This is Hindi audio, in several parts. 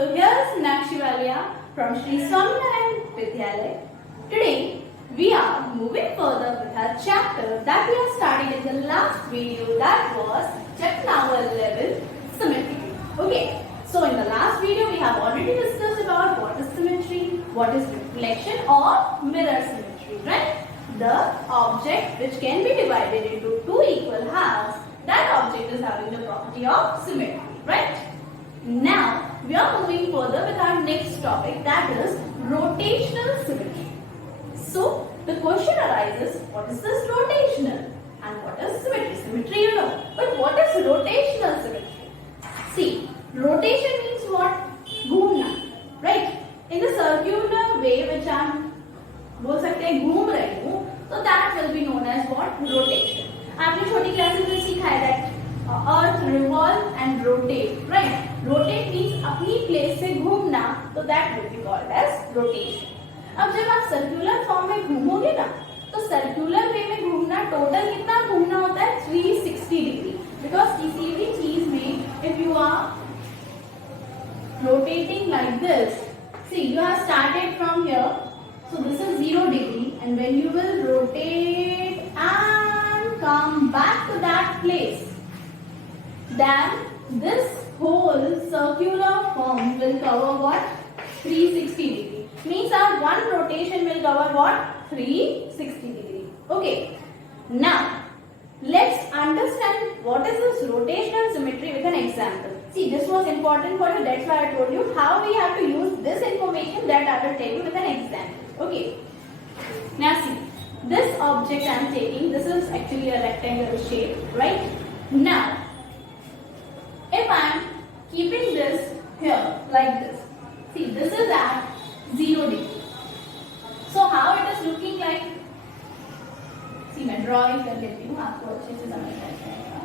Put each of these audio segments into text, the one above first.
So here's Nakshi Walia from Sri Swaminarayan Vidyalaya. Today we are moving further with our chapter that we have started in the last video, that was chapter number 11, symmetry. Okay, so in the last video we have already discussed about what is symmetry, what is reflection or mirror symmetry, right? The object which can be divided into two equal halves, that object is having the property of symmetry, right? Now we are moving further with our next topic, that is rotational symmetry. So the question arises, what is this rotational and what is symmetry? Symmetry you know, but what is rotational symmetry? See, rotation means what? घूमना, right? In the circular way which I am बोल सकते हैं घूम रही हूँ, तो that will be known as what? Rotation. आपने छोटी क्लासेस में सीखा है that Earth revolve and rotate, right? Rotate means अपनी प्लेस से घूमना, तो that will be called as rotation. अब जब आप सर्कुलर फॉर्म में घूमोगे ना, तो सर्कुलर वे में घूमना टोटल कितना घूमना होता है? 360 डिग्री. बिकॉज किसी भी चीज में if you are rotating like this, see you have started from here, so this is 0 degree, and when you will rotate and come back to that place, then this whole circular form will cover what? 360 degree. Means our one rotation will cover what? 360 degree. Okay. Now, let's understand what is this rotational symmetry with an example. See, this was important for you. That's why I told you how we have to use this information, that I will tell you with an example. Okay. Now see, this object I am taking, this is actually a rectangular shape, right? Now, if I am keeping this here like this, see, this is at 0 degree. So how it is looking like? See, मैं drawing कर लेती हूँ, आपको अच्छे से समझ में आएगा.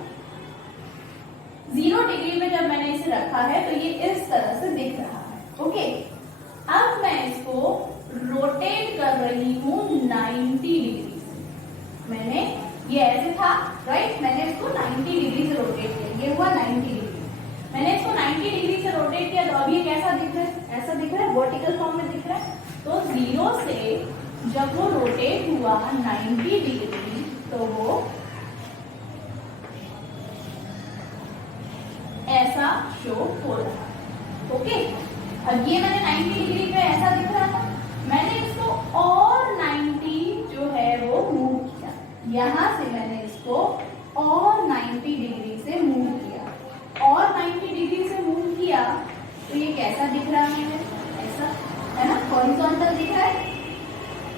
0 डिग्री में जब मैंने इसे रखा है तो ये इस तरह से दिख रहा है. ओके, अब मैं इसको रोटेट कर रही हूँ 90 डिग्री से. मैंने ये ऐसे था, राइट? मैंने इसको 90 डिग्री से रोटेट किया, ये हुआ 90 डिग्री. मैंने इसको 90 डिग्री से रोटेट किया, तो अब ये कैसा दिख रहा है? ऐसा दिख रहा है, वर्टिकल फॉर्म में दिख रहा है. तो 0 से जब वो रोटेट हुआ 90 डिग्री, तो वो ऐसा शो हो रहा है. ओके, अब ये मैंने 90 डिग्री पे ऐसा दिख रहा था, मैंने इसको और 90 जो है वो मूव किया. यहां से मैंने इसको और 90 डिग्री से मूव किया, और 90 डिग्री से मूव किया, तो ये कैसा दिख रहा है? ऐसा है ना, हॉरिजॉन्टल दिख रहा है.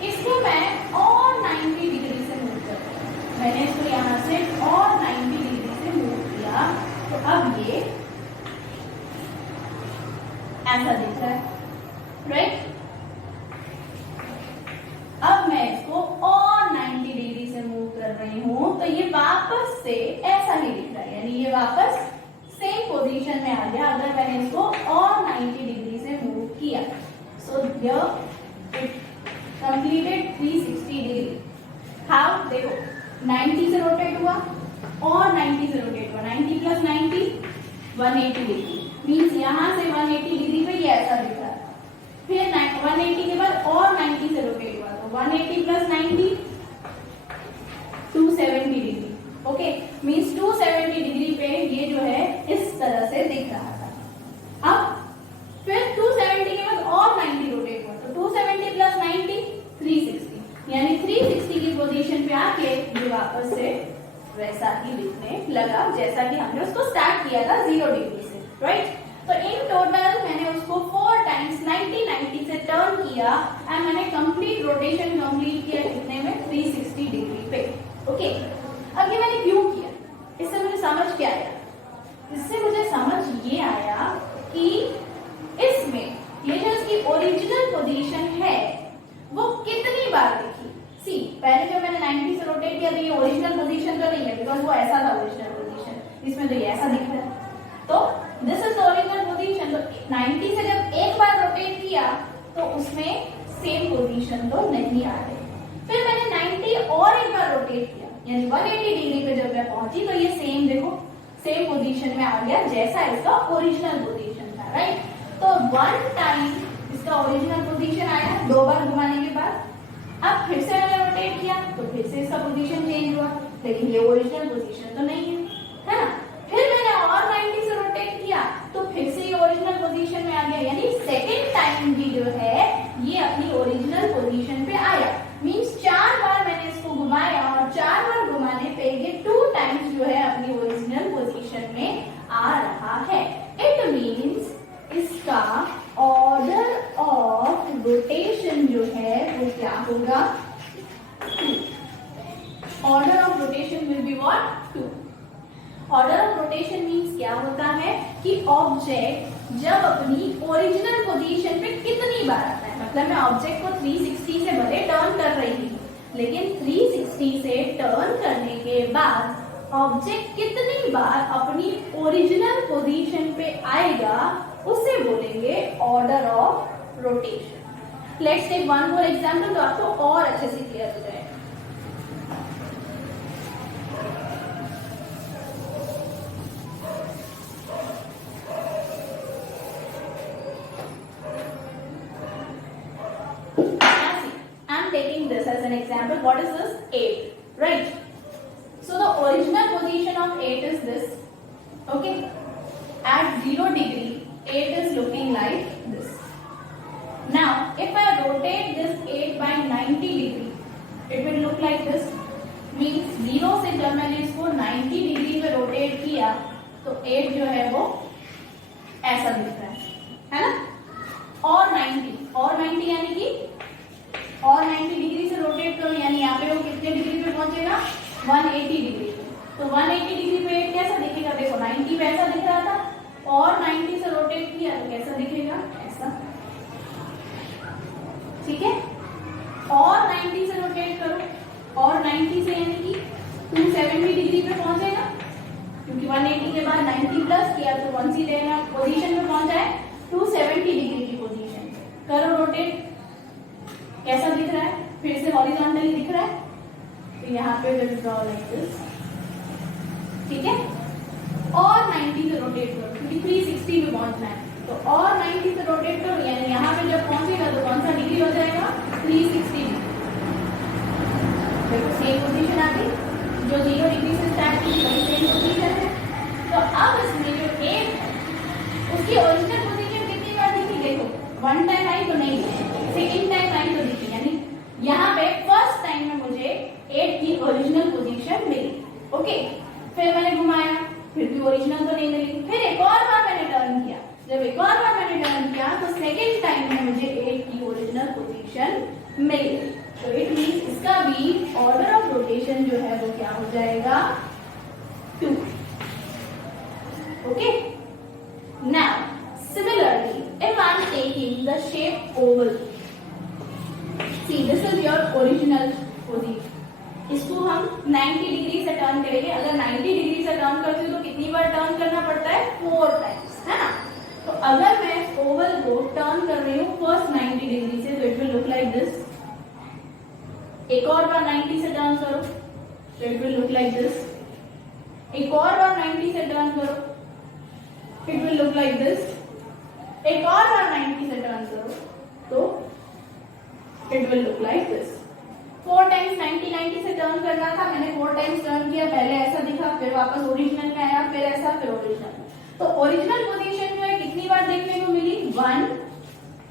इसको मैं और 90 डिग्री से मूव कर रहा हूं. मैंने इसको यहां से और 90 डिग्री से मूव किया, तो अब ये ऐसा दिख रहा है, राइट? अब मैं इसको और 90 डिग्री से मूव कर रही हूं, तो ये वापस से ऐसा ही दिख रहा है, यानी ये वापस सेम पोजीशन में आ गया अगर मैंने इसको और 90 डिग्री से मूव किया. So here it completed 360 degree. How? देखो, 90 से रोटेट हुआ और 90 से रोटेट हुआ, 90 प्लस 90 180 डिग्री. मीन्स यहाँ से 180 डिग्री पे ये ऐसा दिख रहा है. फिर 180 के बाद और 90 से रोटेट हुआ, तो 180 plus 90 270 degree. Okay, means 270 degree पे ये जो है इस तरह से दिख रहा था. अब फिर 270 के बाद और 90 रोटेट हुआ, तो 270 प्लस 90 360, यानी 360 की पोजीशन पे आके ये वापस से वैसा ही दिखने लगा जैसा कि हमने उसको स्टार्ट किया था 0 डिग्री से, राइट? तो इन टोटल मैंने उसको 4 टाइम्स 90 से टर्न किया एंड मैंने कंप्लीट रोटेशन कंप्लीट किया कितने में? 360 डिग्री पे. ओके, अब ये मैंने क्यों किया? इससे मुझे समझ क्या आया? इससे मुझे समझ ये आया कि इसमें ये जो इसकी ओरिजिनल पोजीशन है वो कितनी बार दिखी. सी, पहले जब मैंने 90 से रोटेट किया तो ये ओरिजिनल पोजीशन तो नहीं है, बिकॉज वो ऐसा था ओरिजिनल पोजीशन. इसमें तो ये ऐसा दिख रहा है, तो this is the original position. तो 90 से जब एक बार रोटेट किया तो उसमें सेम पोजीशन तो नहीं आ रही. फिर मैंने 90 और एक बार रोटेट किया, यानी 180 डिग्री पे जब मैं पहुंची तो ये सेम, देखो सेम पोजीशन में आ गया जैसा इसका ओरिजिनल पोजीशन था, राइट? तो इसका ओरिजिनल पोजीशन आया 2 बार घुमाने के बाद। अब फिर से मैंने रोटेट किया तो फिर से इसका पोजीशन चेंज हुआ, लेकिन ये ओरिजिनल पोजीशन तो नहीं है ना। फिर मैंने और 90 से रोटेट किया तो फिर से ये ओरिजिनल पोजीशन में आ गया, यानी सेकंड टाइम भी जो है ये अपनी ओरिजिनल पोजीशन पे आया। मींस 4 बार मैंने इसको घुमाया और 4 बार घुमाने पे ये 2 टाइम्स जो है अपनी ओरिजिनल पोजीशन में आ रहा है। इट मींस इसका ऑर्डर ऑफ रोटेशन जो है वो क्या होगा, 2। Order of rotation will be what, 2। Order of rotation means क्या होता है कि ऑब्जेक्ट जब अपनी ओरिजिनल पोजीशन पे कितनी बार आता है। मतलब मैं ऑब्जेक्ट को 360 से भले टर्न कर रही हूँ, लेकिन 360 से टर्न करने के बाद ऑब्जेक्ट कितनी बार अपनी ओरिजिनल पोजीशन पे आएगा उसे बोलेंगे order of rotation. Let's take one more example तो आपको और अच्छे से क्लियर हो जाएगा। I'm taking this as an example. What is this? 8, right? So the original position of 8 is this. Okay. At 0 degree, 8 is looking like this. Now, if I rotate this 8 by 90 degree, it will look like this. Means 0 से जब मैंने इसको 90 डिग्री में रोटेट किया तो 8 जो है वो ऐसा दिख रहा है ना। और 90 यानी कि और 90 डिग्री से रोटेट करो, यानी यहाँ पे वो कितने डिग्री पे पहुंचेगा, 180 डिग्री पे। तो 180 डिग्री पे कैसा दिखेगा, देखो 90 पे ऐसा दिख रहा था और 90 से रोटेट किया तो कैसा दिखेगा, ऐसा। ठीक है, और 90 से रोटेट करो और 90 से यानी कि 270 डिग्री पे पहुंचेगा, क्योंकि 180 के बाद 90 प्लस किया तो कौन सी पोजीशन पे पहुंचा है, 270 डिग्री की पोजीशन। करो रोटेट, कैसा दिख रहा है, फिर से हॉरिजॉन्टली दिख रहा है। तो यहाँ पे विल ड्रॉ लाइक दिस, ठीक है। और 90 से रोटेट करो क्योंकि 360 पे पहुंचना है, तो और 90 से रोटेट करो, यानी यहाँ पे जब पहुंचेगा तो कौन सा डिग्री हो जाएगा, 360 डिग्री। देखो सेम पोजीशन आ गई, जो 0 डिग्री से स्टार्ट की वही सेम पोजीशन है। तो अब इसमें जो 8 है उसकी ओरिजिनल पोजीशन कितनी बार दिखी, देखो 1 टाइम आई तो नहीं, सेकेंड टाइम आई तो दिखी, यानी यहाँ पे फर्स्ट टाइम में मुझे 8 की ओरिजिनल पोजीशन मिली। ओके, फिर मैंने घुमाया, फिर भी ओरिजिनल तो नहीं मिली, फिर एक और बार मैंने टर्न किया, जब एक और बार मैंने टर्न किया तो सेकेंड टाइम में मुझे 8 की ओरिजिनल पोजीशन मिली। तो इट मींस इसका भी ऑर्डर ऑफ रोटेशन जो है वो क्या हो जाएगा, 2। Okay, now similarly if I am taking the shape oval, see this is your original position, इसको हम 90 डिग्री से टर्न करेंगे। अगर 90 डिग्री से टर्न करती हूँ तो कितनी बार टर्न करना पड़ता है, 4 टाइम्स, है ना। तो अगर मैं ओवल को टर्न कर रही हूँ फर्स्ट 90 डिग्री से तो it will look like this. एक और बार 90 से टर्न करो तो it will look like this. एक और बार 90 से टर्न करो, it will look like this. एक और बार 90 से टर्न करो तो it will look like this. 4 times 90 से टर्न करना था, मैंने 4 टाइम्स टर्न किया, पहले ऐसा दिखा, फिर वापस ओरिजिनल में आया, फिर ऐसा, फिर ओरिजिनल। तो ओरिजिनल पोजीशन जो है कितनी बार देखने को मिली, 1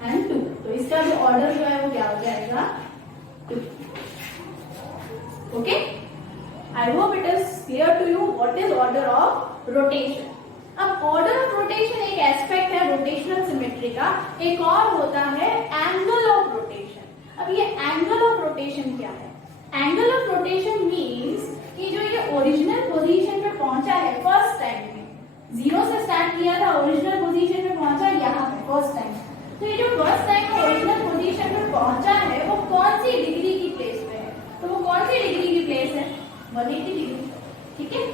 and 2। तो इसका जो ऑर्डर जो है वो क्या हो जाएगा, 2। Okay, I hope it is clear to you what is order of rotation. अब ऑर्डर ऑफ रोटेशन एक एस्पेक्ट है रोटेशनल सिमेट्री का, एक और होता है एंगल ऑफ रोटेशन। अब ये एंगल ऑफ रोटेशन क्या है, एंगल ऑफ रोटेशन मींस कि जो ये ओरिजिनल पोजीशन पे पहुंचा है फर्स्ट टाइम में, 0 से स्टार्ट किया था, ओरिजिनल पोजीशन पे पहुंचा यहाँ पे फर्स्ट टाइम। तो ये जो फर्स्ट टाइम ओरिजिनल पोजीशन पे पहुंचा है वो कौन सी डिग्री की प्लेस पे है, तो वो कौन सी डिग्री की प्लेस है, 180 डिग्री। ठीक है,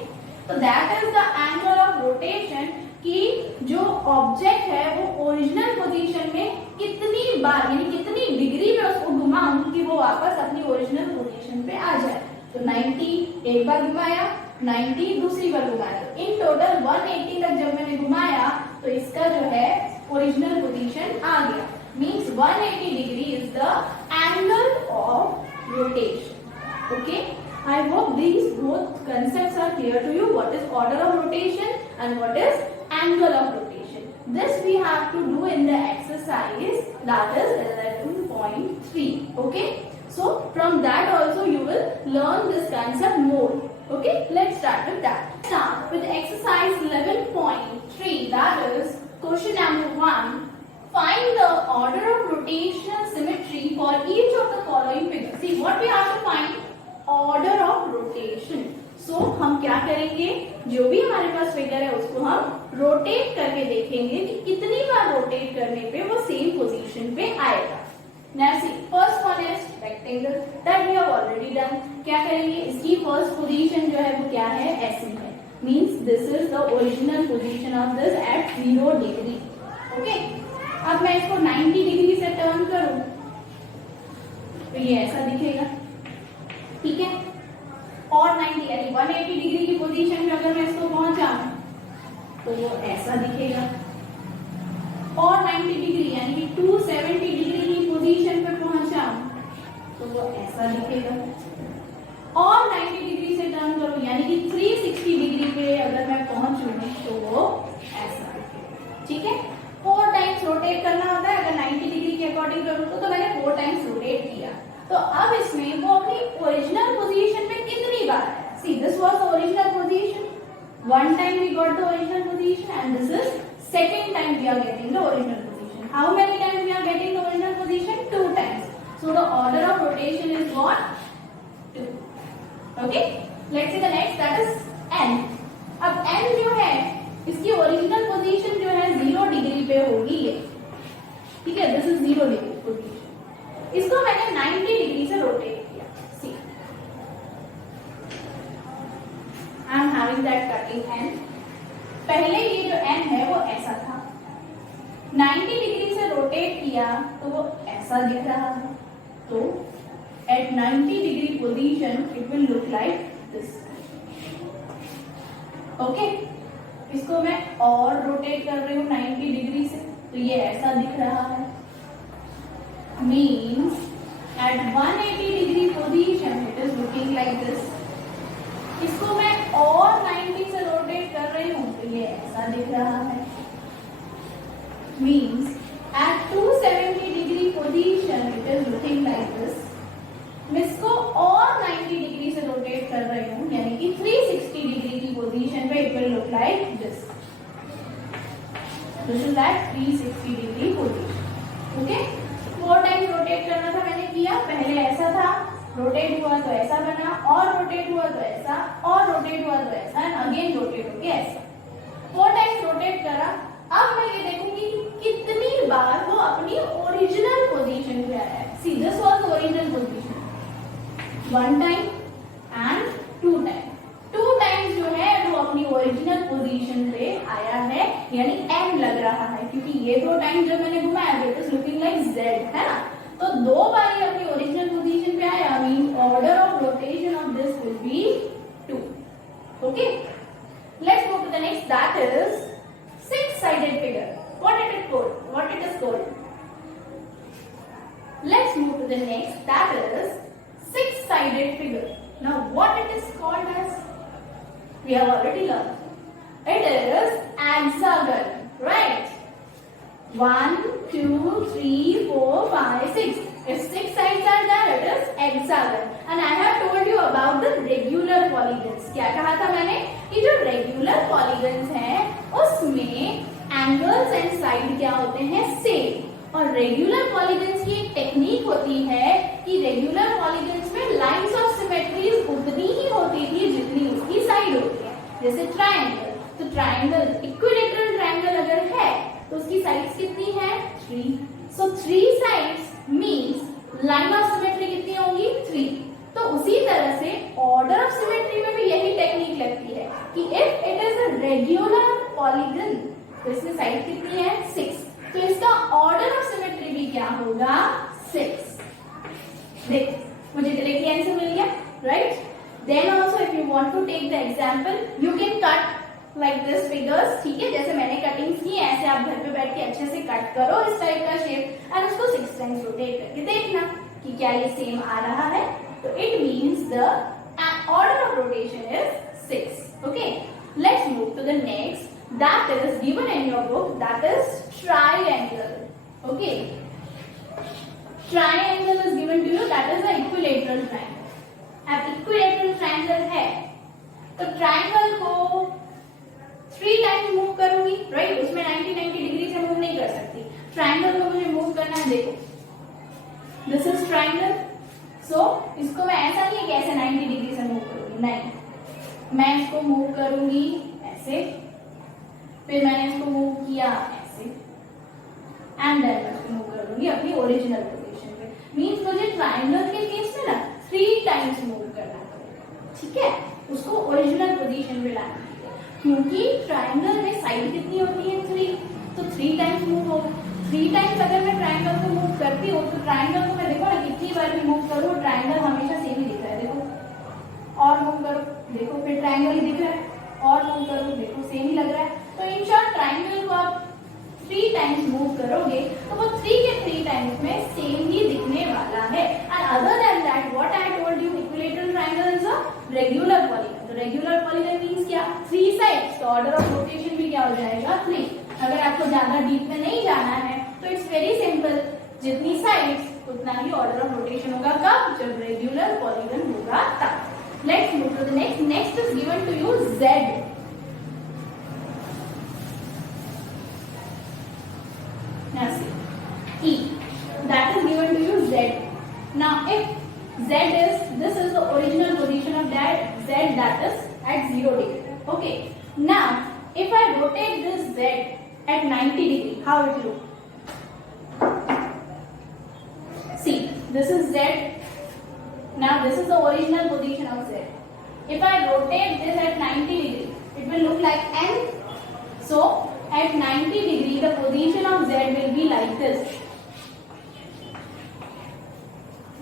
तो that is the angle of rotation कि जो ऑब्जेक्ट है वो ओरिजिनल पोजीशन में कितनी बार यानी कितनी डिग्री में उसको घुमाऊं कि वो वापस अपनी ओरिजिनल पोजीशन पे आ जाए। तो 90 एक बार घुमाया, 90 दूसरी बार घुमाया, इन टोटल 180 तक जब मैंने घुमाया तो इसका जो है ओरिजिनल पोजीशन आ गया। Means 180 degree is the angle of rotation. Okay, I hope these both concepts are clear to you. What is order of rotation and what is angle of rotation. This we have to do in the exercise, that is 11.3. Okay, so from that also you will learn this concept more. Okay, let's start with that. Start with exercise 11.3, that is question number 1. Find the order of rotational symmetry for each of the following figures. See what we have to find, order of rotation. So हम क्या करेंगे, जो भी हमारे पास फिगर है उसको हम रोटेट करके देखेंगे कि कितनी बार रोटेट करने पे वो सेम पोजीशन पे आएगा. Now see, first one is rectangle that we have already done. क्या करेंगे, इसकी फर्स्ट पोजीशन जो है वो क्या है, ऐसी है. Means this is the original position of this at 0 degree. Okay. अब मैं इसको 90 डिग्री से टर्न करूं तो ये ऐसा दिखेगा. ठीक है, और 90 यानी 180 डिग्री की पोजीशन में अगर मैं इसको पहुंचाऊं तो वो ऐसा दिखेगा. और 90 डिग्री यानी कि 270 डिग्री की पोजीशन पे पहुंचाऊं तो वो ऐसा दिखेगा. और 90 डिग्री से टर्न करूं यानी कि 360 डिग्री पे अगर मैं पहुंचूं तो वो ऐसा दिखेगा. ठीक है, 4 टाइम्स रोटेट करना होता है. अगर 90 डिग्री के अकॉर्डिंग करूं तो मैंने 4 टाइम्स रोटेट किया. तो अब इसमें वो अपनी ओरिजिनल पोजीशन में कितनी बार है. See this was the original position, one time we got the original position and this is second time we are getting the original position. How many times we are getting the original position, 2 times. So the order of rotation is what, 2. Okay, let's see the next, that is n. अब n जो है इसकी ओरिजिनल पोजीशन जो है 0 डिग्री पे होगी ये. ठीक है, दिस इज 0 डिग्री पोजीशन. इसको मैंने 90 डिग्री से रोटेट किया. See I am having that cutting n. पहले ये जो n है वो ऐसा था, 90 डिग्री से रोटेट किया तो वो ऐसा दिख रहा है. तो at 90 degree position it will look like this. Okay, इसको मैं और रोटेट कर रही हूँ 90 डिग्री से तो ये ऐसा दिख रहा है. Means at 180 degree position it is looking like this. इसको मैं और 90 से रोटेट कर रही हूँ तो ये ऐसा दिख रहा है. Means at 270 degree position it is looking like this. मैं इसको और 90 डिग्री से रोटेट कर रही हूँ यानी कि 360 डिग्री की पोजीशन पे it will look like this. This is at 360 degree position. Okay? 4 times rotate करना था, मैंने किया. पहले ऐसा था, रोटेट हुआ तो ऐसा बना, और रोटेट हुआ तो ऐसा, और रोटेट हुआ तो ऐसा, एंड अगेन रोटेट हो गया ऐसा. 4 टाइम्स रोटेट करा. अब मैं ये देखूंगी कि कितनी बार वो अपनी ओरिजिनल पोजीशन पे आया है. See this was original position, 1 time and 2 time. 2 times जो है वो अपनी ओरिजिनल पोजीशन पे आया है यानी n लग रहा है, क्योंकि ये 2 टाइम जब मैंने घुमाया it is looking like z, है ना. तो 2 बार ये अपनी ओरिजिनल पोजीशन पे आया. Mean order of rotation of this will be 2. Okay, let's move to the next, that is 6-sided figure. What it is called? Let's move to the next, that is 6-sided figure. Now what it is called as? We have already learned. It is hexagon, right? 1, 2, 3, 4, 5, 6. If 6 sides are there, it is hexagon. And I have told you about the regular polygons. क्या कहा था मैंने कि जो regular polygons हैं उसमें angles and side क्या होते हैं, same. और रेगुलर पॉलीगन्स की एक टेक्निक होती है कि रेगुलर पॉलीगन्स में लाइंस ऑफ सिमेट्रीज उतनी ही होती थी जितनी उसकी साइड होती है. जैसे ट्रायंगल, तो ट्रायंगल इक्विलेटरल ट्रायंगल अगर है तो उसकी साइड्स कितनी है, 3. सो 3 sides means line of symmetry कितनी होगी, 3. तो उसी तरह से ऑर्डर ऑफ सिमेट्री में भी यही टेक्निक लगती है कि if it is a regular polygon तो इसमें साइड कितनी है, 6. तो इसका ऑर्डर ऑफ सिमेट्री भी क्या होगा, 6. देख, मुझे डायरेक्टली आंसर मिल गया, right. Then also if you want to take the example you can cut like this figures. ठीक है, जैसे मैंने कटिंग्स की ऐसे आप घर पे बैठ के अच्छे से कट करो इस टाइप का शेप एंड उसको 6 टाइम्स रोटेट करके देखना कि क्या ये सेम आ रहा है. तो it means the order of rotation is 6. Okay, let's move to the next. That is given in your book, that is triangle. Okay, triangle is given to you, that is the equilateral triangle. अब equilateral triangle है तो triangle को 3 टाइम्स मूव करूंगी, राइट. उसमें 90 डिग्री से मूव नहीं कर सकती. ट्राइंगल को मुझे मूव करना है. देखो, दिस इज ट्राइंगल. सो इसको मैं ऐसा नहीं है कि ऐसे 90 डिग्री से मूव करूंगी, नहीं. मैं इसको मूव करूंगी ऐसे, फिर मैंने इसको मूव किया ऐसे, एंड देन मैं इसको मूव करूंगी अपनी ओरिजिनल पोजीशन पे. मींस मुझे ट्राइंगल के केस में ना 3 टाइम्स मूव करना पड़ेगा. ठीक है, उसको ओरिजिनल पोजीशन पे लाना है, क्योंकि ट्राइंगल में साइड कितनी होती है 3, तो 3 टाइम्स मूव होगा. 3 टाइम्स अगर मैं ट्राइंगल को मूव करती हूँ तो ट्राइंगल को मैं देखो ना कितनी बार भी मूव करूँ ट्राइंगल हमेशा सेम ही दिख रहा है. देखो, और मूव करो, देखो फिर ट्राइंगल ही दिख रहा है, और मूव करो, देखो सेम ही लग रहा है. तो इन शॉर्ट ट्राइंगल को आप 3 टाइम्स मूव करोगे तो वो 3 के 3 टाइम्स में सेम ही दिखने वाला है. And other than that what I told you, equilateral triangle is a regular polygon. तो रेगुलर पॉलीगन मींस क्या, 3 साइड्स. तो ऑर्डर ऑफ रोटेशन भी क्या हो जाएगा 3. अगर आपको ज्यादा डीप में नहीं जाना है तो इट्स वेरी सिंपल, जितनी साइड्स उतना ही ऑर्डर ऑफ रोटेशन होगा. कब, जब रेगुलर पॉलीगन होगा तब. Let's move to the next. Next is given to you Z. Now see, E, that is given to you Z. Now if Z is, this is the original position of that Z, that is at 0 degree. Okay, now if I rotate this Z at 90 degree, how it will look? See, this is Z. Now this is the original position of Z. If I rotate this at 90 degree, it will look like N. So at 90 degree, the position of Z will be like this.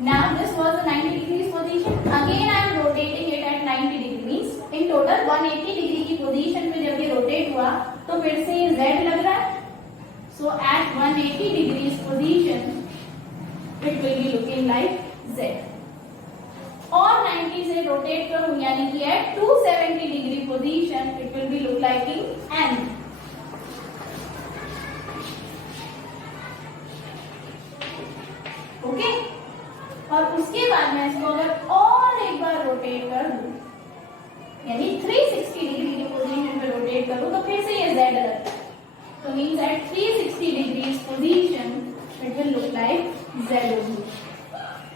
Now this was the 90 degrees position. Again I am rotating it at 90 degree. Means in total 180 degree की position में जब ये rotate हुआ तो फिर से ये Z लग रहा है. So at 180 degrees position, it will be looking like Z. और 90 से rotate करूँ यानी कि at 270 degree position, it will be look like N. Okay, और उसके बाद मैं इसको अगर और एक बार रोटेट कर दूं यानी 360 डिग्री की पोजीशन पे रोटेट करूं तो फिर से ये Z लगता है. तो means at 360 degrees position it will look like Z only.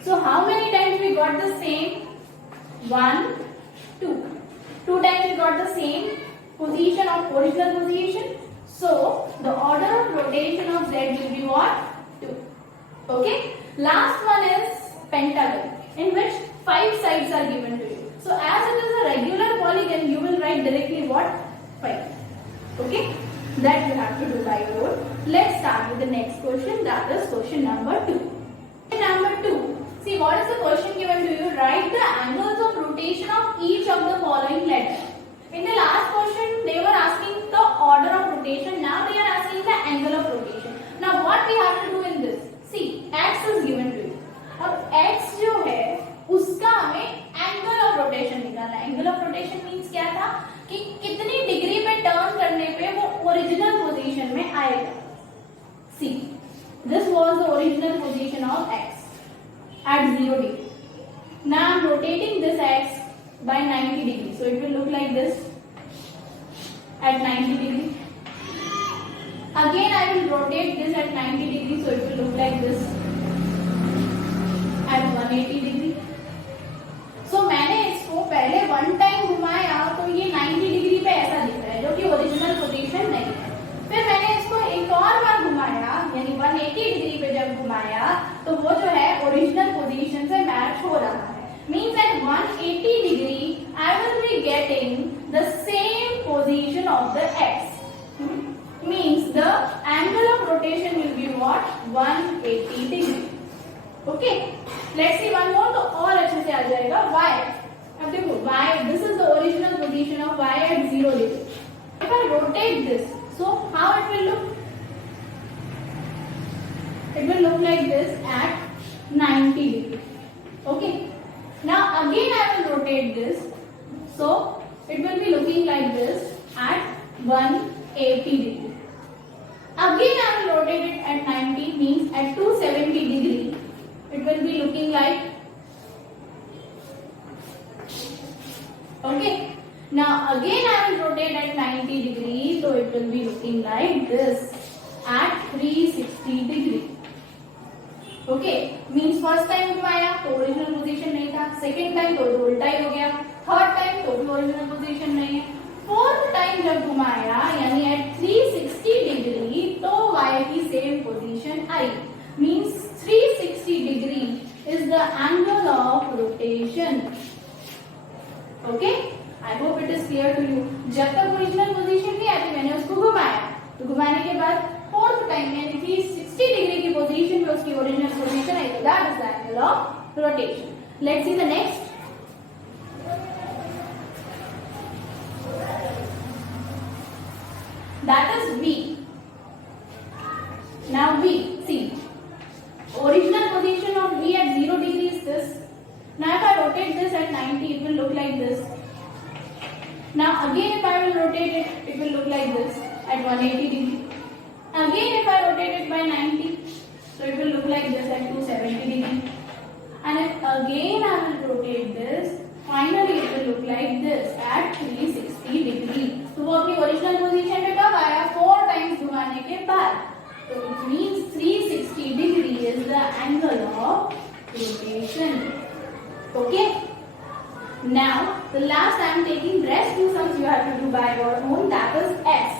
So how many times we got the same? 1 2 2 times we got the same position of original position. So the order of rotation of Z will be what? 2. Okay. Last one is pentagon, in which 5 sides are given to you. So as it is a regular polygon, you will write directly what? 5. Okay. That you have to do by your own. Let's start with the next question. That is question number 2. Number 2. See, what is the question given to you? Write the angles of rotation of each of the following letters. In the last question, they were asking the order of rotation. Now they are asking the angle of rotation. Now what we have to do in this? See, x is given to you. अब x जो है उसका हमें एंगल ऑफ रोटेशन निकालना है. एंगल ऑफ रोटेशन मींस क्या था कि कितनी डिग्री पे टर्न करने पे वो ओरिजिनल पोजीशन में आएगा. See, this was the original position of x at 0 degree. Now I am rotating this x by 90 degree. So it will look like this at 90 degree. Again I will rotate this at 90 degree. So it will look like this at 180 degree. So मैंने इसको पहले 1 टाइम घुमाया तो ये 90 डिग्री पे ऐसा दिख रहा है जो कि ओरिजिनल पोजीशन नहीं है. फिर मैंने इसको एक और बार घुमाया यानी 180 डिग्री पे जब घुमाया तो वो जो है ओरिजिनल पोजीशन से मैच हो रहा है. Means at 180 degree I will be getting the same position of the x. Means the angle of rotation will be what? 180 degree. Okay, let's see one more तो और अच्छे से आ जाएगा. y, अब देखो y, this is the original position of y at 0 degree. If I rotate this, so how it will look? it will look like this at 90 degree. Okay. Now again I will rotate this. So it will be looking like this at 180 degree. Again I will rotate it at 90, means at 270 degree. It will be looking like. Okay. Now again I will rotate at 90 degree, so it will be looking like this at 360 degree. Okay, means first time घुमाया तो ओरिजिनल पोजीशन नहीं था, सेकंड टाइम तो उल्टा ही हो गया, थर्ड टाइम तो भी ओरिजिनल पोजीशन नहीं है, फोर्थ टाइम जब घुमाया यानी एट 360 डिग्री तो वायर की सेम पोजीशन आई, means 360 degree is the angle of rotation. Okay, I hope it is clear to you. जब तक ओरिजिनल पोजीशन नहीं आती मैंने उसको घुमाया, तो घुमाने के बाद फोर्थ टाइम यानी 360 डिग्री की पोजीशन पे उसकी ओरिजिनल पोजीशन आई, तो that is the angle of rotation. Let's see the next. That is V. Now V, see, original position of V at 0 degree is this. Now if I rotate this at 90, it will look like this. Now again if I will rotate it, it will look like this at 180 degree. Again if I rotate it by 90, so it will look like this at 270 degree. And if again I will rotate this, finally it will look like this at 360 degree. तो वो अपनी ओरिजिनल पोजीशन पे कब आया? 4 टाइम्स घुमाने के बाद. तो it means 360 degree is the angle of rotation. Okay, now the last I am taking rest two sums you have to do by your own, that is S.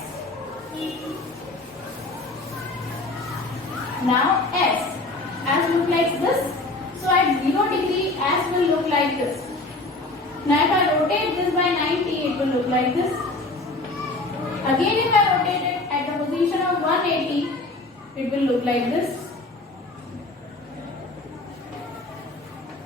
Now S as look like this. So at 0 degree S will look like this. Now if I rotate this by 90, it will look like this. Again if I rotate it at the position of 180, it will look like this.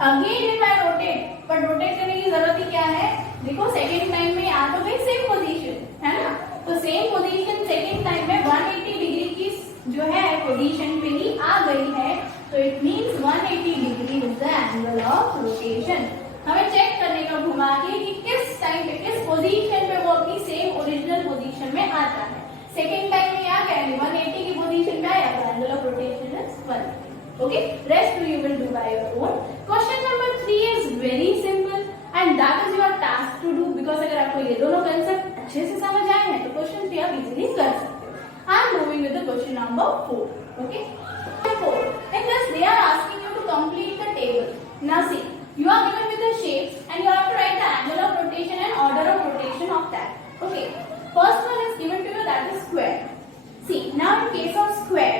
Again if I rotate, but rotate करने की जरूरत ही क्या है? देखो सेकेंड टाइम में आ तो गई सेम पोजीशन, है ना? तो सेम पोजीशन सेकेंड टाइम में 180 डिग्री की जो है पोजीशन पे ही आ गई है, तो it means 180 degree is the angle of rotation. हमें चेक करने का घुमा के कि किस टाइम पे किस पोजीशन पे वो अपनी सेम ओरिजिनल पोजीशन में आता है. सेकेंड टाइम में आ गया 180 की पोजीशन पे आया, तो angle of rotation is 1. Okay, rest you will do by your own. Question number 3 is very simple and that is your task to do, because अगर आपको ये दोनों कंसेप्ट अच्छे से समझ आए हैं तो क्वेश्चन भी आप इजीली कर सकते हो. I am moving with the question number 4. Okay, 4. In this they are asking you to complete the table. Now see, you are given with the shapes and you have to write the angle of rotation and order of rotation of that. Okay, first one is given to you, that is square. See, now in case of square,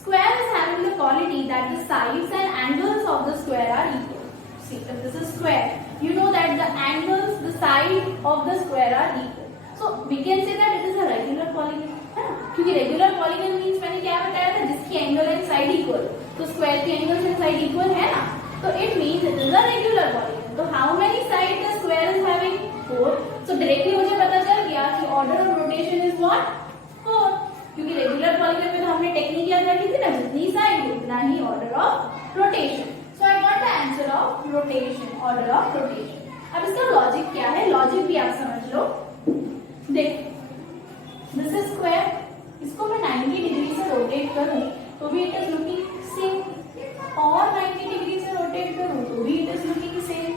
square is having the quality that the sides and angles of the square are equal. See, if this is square, you know that the angles, the side of the square are equal. So we can say that it is a regular polygon, है ना? क्योंकि regular polygon means मैंने क्या बताया था, जिसकी एंगल एंड साइड इक्वल. तो स्क्वायर की एंगल्स एंड साइड इक्वल है ना, तो it means it is a regular polygon. तो how many sides the square is having? 4. So directly मुझे पता चल गया कि order of rotation is what? 4. क्योंकि regular polygon में तो हमने टेक्निक याद रखी थी ना, जितनी साइड उतना ही order of rotation. So I got the answer of rotation, order of rotation. अब इसका लॉजिक क्या है? लॉजिक भी आप समझ लो. देखो, this is square. इसको मैं 90 डिग्री से रोटेट करूं तो भी it is looking same. और 90 डिग्री से रोटेट करूं तो भी इट इज लुकिंग सेम,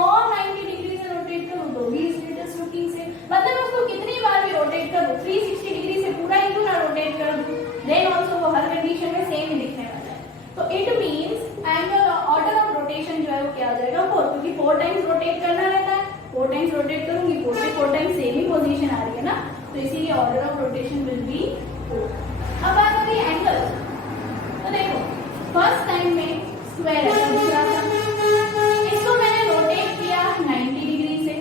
और 90 डिग्री से रोटेट करूं तो भी इट इज लुकिंग सेम. मतलब उसको कितनी बार भी रोटेट करूं, 360 डिग्री से पूरा ही क्यों ना रोटेट कर दूं, देन आल्सो वो हर कंडीशन में सेम ही दिखने वाला है. तो it means angle order of rotation जो है वो क्या आ जाएगा? 4, क्योंकि 4 टाइम्स रोटेट करना रहता है. 4 टाइम्स रोटेट करूंगी, 4 टाइम्स सेम ही पोजीशन आ रही है ना, तो इसीलिए order of rotation will B 4. अब बात आ गई एंगल. तो देखो, फर्स्ट टाइम में स्क्वायर है, दूसरा इसको मैंने रोटेट किया 90 डिग्री से,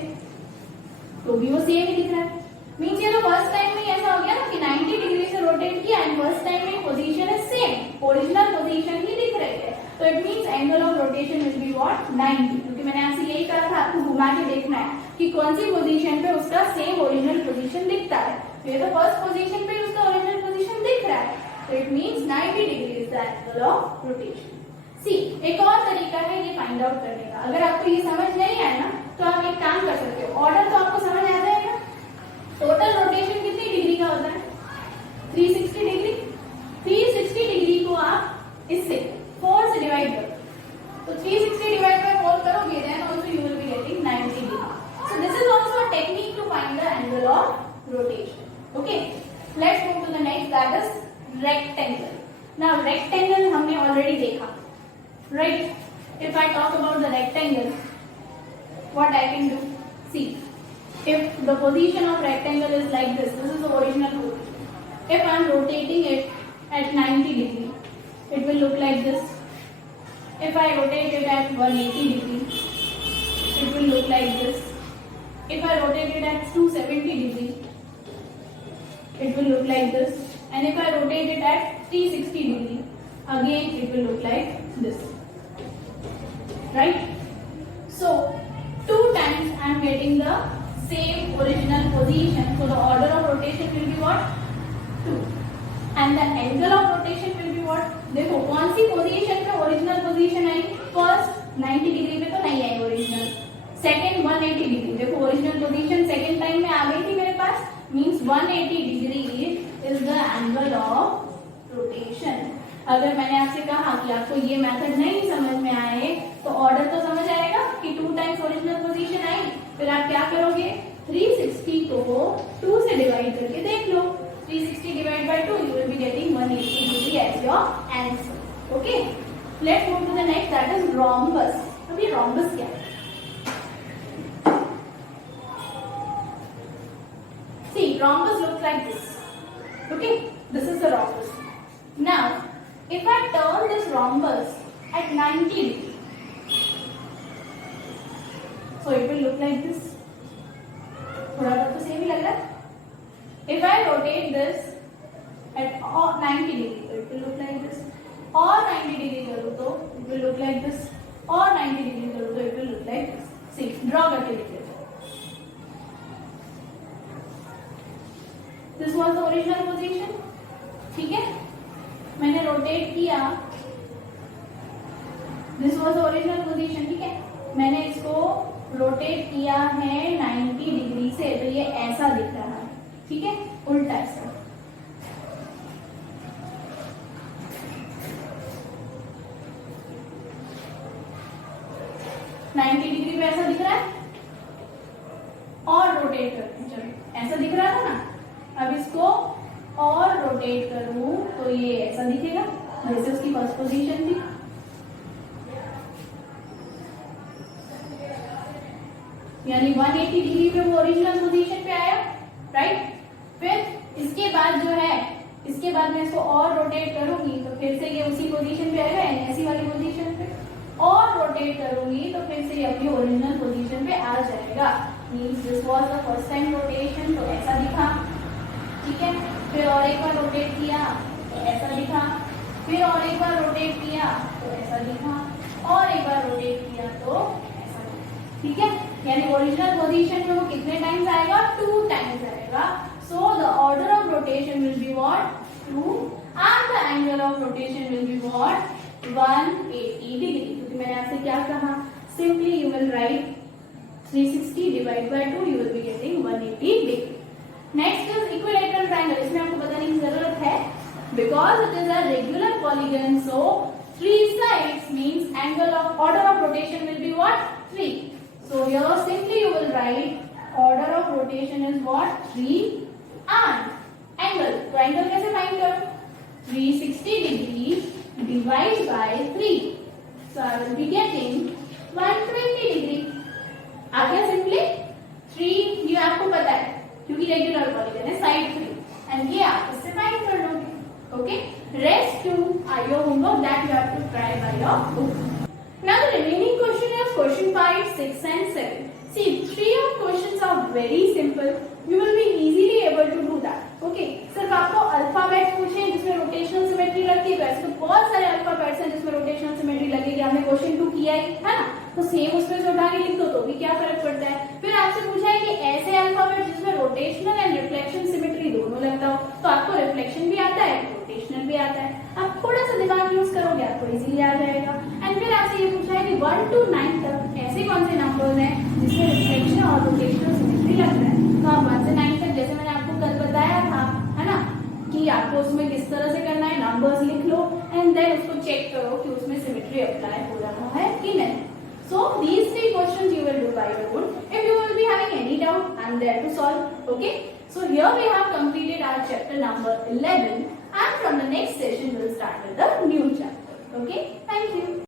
तो भी वो सेम ही दिख रहा है. मींस ये तो फर्स्ट टाइम में ऐसा हो गया ना कि 90 डिग्री से रोटेट किया एंड फर्स्ट टाइम में पोजीशन है सेम, ओरिजिनल पोजीशन ही दिख रही है. तो it means angle of rotation will be what? 90. क्योंकि मैंने आपसे यही कहा था, आपको घुमा के देखना है कि कौन सी पोजीशन पे उसका सेम ओरिजिनल पोजीशन दिखता है. तो ये तो फर्स्ट पोजीशन पे उसका ओरिजिनल पोजीशन दिख रहा है, So it means 90 degree is the angle of rotation. See, एक और तरीका है ये फाइंड आउट करने का. अगर आपको ये समझ नहीं आया ना तो आप एक काम कर सकते हो. ऑर्डर तो आपको समझ आ जाएगा. टोटल रोटेशन कितनी डिग्री का होता है? 360 डिग्री. 360 डिग्री को आप इससे 4 से डिवाइड करो. तो 360 डिवाइड बाय 4 करोगे then also you will be getting 90 degree. So this is also a technique to find the angle of rotation. Okay, let's move to the next, that is rectangle. Now rectangle हमने already देखा, right? If I talk about the rectangle, what I can do? See, if the position of rectangle is like this is the original position. If I am rotating it at 90 degree, it will look like this. If I rotate it at 180 degree, it will look like this. If I rotate it at 270 degree, it will look like this. And if I rotate it at 360 degree, again it will look like this. Right? So 2 times I am getting the same original position. So the order of rotation will be what? 2. And the angle of rotation will be what? देखो कौन सी पोजीशन पे ओरिजिनल पोजीशन आई? फर्स्ट 90 डिग्री पे तो नहीं आई ओरिजिनल. Second 180 degree. देखो ओरिजिनल पोजीशन सेकंड टाइम में आ गई थी मेरे पास. Means 180 degree is the angle of rotation. अगर मैंने आपसे कहा कि आपको ये मेथड नहीं समझ में आए तो ऑर्डर तो समझ आएगा कि 2 टाइम्स ओरिजिनल पोजीशन आई. फिर आप क्या करोगे? 360 को 2 से डिवाइड करके देख लो. 360 divided by 2, you will be getting 180 degree as your answer. Okay, let's move to the next, that is rhombus. अभी rhombus क्या है? See, rhombus looks like this. Okay, this is the rhombus. Now, if I turn this rhombus at 90 degree, so it will look like this. थोड़ा बहुत तो सेम ही लग रहा है. If I rotate this at 90 degree, it will look like this. Or 90 degree करूँ तो it will look like this. Or 90 degree करूँ तो it will look like this. See, draw करके देखिए. This was the original position. ठीक है? मैंने rotate किया. This was the original position. ठीक है? मैंने इसको rotate किया है 90 डिग्री से तो ये ऐसा दिख रहा है. ठीक है? उल्टा ऐसा. डिग्री पे ऐसा दिख रहा है और रोटेट करते हैं. चलो ऐसा दिख रहा था ना. अब इसको और रोटेट करूं तो ये ऐसा दिखेगा जैसे उसकी फर्स्ट पोजीशन थी. यानी 180 डिग्री पे वो ओरिजिनल पोजीशन पे आया. राइट? फिर इसके बाद जो है इसके बाद मैं इसको और रोटेट करूंगी तो फिर से ये उसी पोजीशन पे आएगा. ऐसी वाली पोजीशन पे और रोटेट करूंगी तो फिर से ये अपनी ओरिजिनल पोजीशन पे आ जाएगा. Means this was the first time rotation तो ऐसा दिखा. ठीक है? फिर और एक बार रोटेट किया तो ऐसा दिखा. फिर और एक बार रोटेट किया तो ऐसा दिखा. और एक बार रोटेट किया तो ऐसा दिखा. ठीक है? यानी ओरिजिनल पोजीशन में वो कितने टाइम्स आएगा? 2 टाइम्स आएगा. So the order of rotation will be what? 2 and the angle of rotation will be what? 180 degree. क्योंकि मैंने आपसे क्या कहा? Simply you will write 360 divided by 2, you will be getting 180 degree. Next is equilateral triangle. इसमें आपको बताने की जरूरत है because it is a regular polygon. So 3 sides means angle of order of rotation will be what? 3. So here simply you will write order of rotation is what? 3 and angle. तो angle कैसे फाइंड करो? 360 degree divide by 3. So I will be getting 120 degree. आ गया सिंपली. 3 ये आपको पता है क्योंकि रेगुलर पॉलीगन है. साइड 3 एंड ये आप इससे फाइंड कर लोगे. Okay? Rest two are your homework that you have to try by your book. Now the remaining question is question 5, 6 and 7. See, 3 of questions are very simple. You will be easily able to do that. Okay? सिर्फ आपको अल्फाबेट पूछे जिसमें रोटेशनल सिमेट्री लगती है. वैसे तो बहुत सारे अल्फाबेट्स हैं जिसमें रोटेशनल सिमेट्री लगेगी. हमने क्वेश्चन 2 किया ही है ना, तो सेम उसमें से उठा के लिख दो तो भी क्या फर्क पड़ता है। फिर आपसे पूछा है कि ऐसे अल्फाबेट जिसमें रोटेशनल एंड रिफ्लेक्शन सिमेट्री दोनों लगता हो, तो आपको रिफ्लेक्शन भी आता है रोटेशनल भी आता है, आप थोड़ा सा दिमाग यूज करोगे आपको इजीली आ जाएगा। एंड फिर आपसे ये पूछा है कि 1 to 9 तक ऐसे कौन से नंबर्स हैं जिसमें रिफ्लेक्शन और रोटेशनल सिमेट्री लगता है, तो आप 1 से 9 तक जैसे मैंने आपको कल बताया था है ना कि आपको उसमें किस तरह से करना है, नंबर्स लिख लो एंड देन उसको चेक करो कि उसमें सिमेट्री अप्लाई हो रहा है कि नहीं। So these 3 questions you will do by your own. If you will be having any doubt, I am there to solve. Okay. So here we have completed our chapter number 11, and from the next session we will start with the new chapter. Okay. Thank you.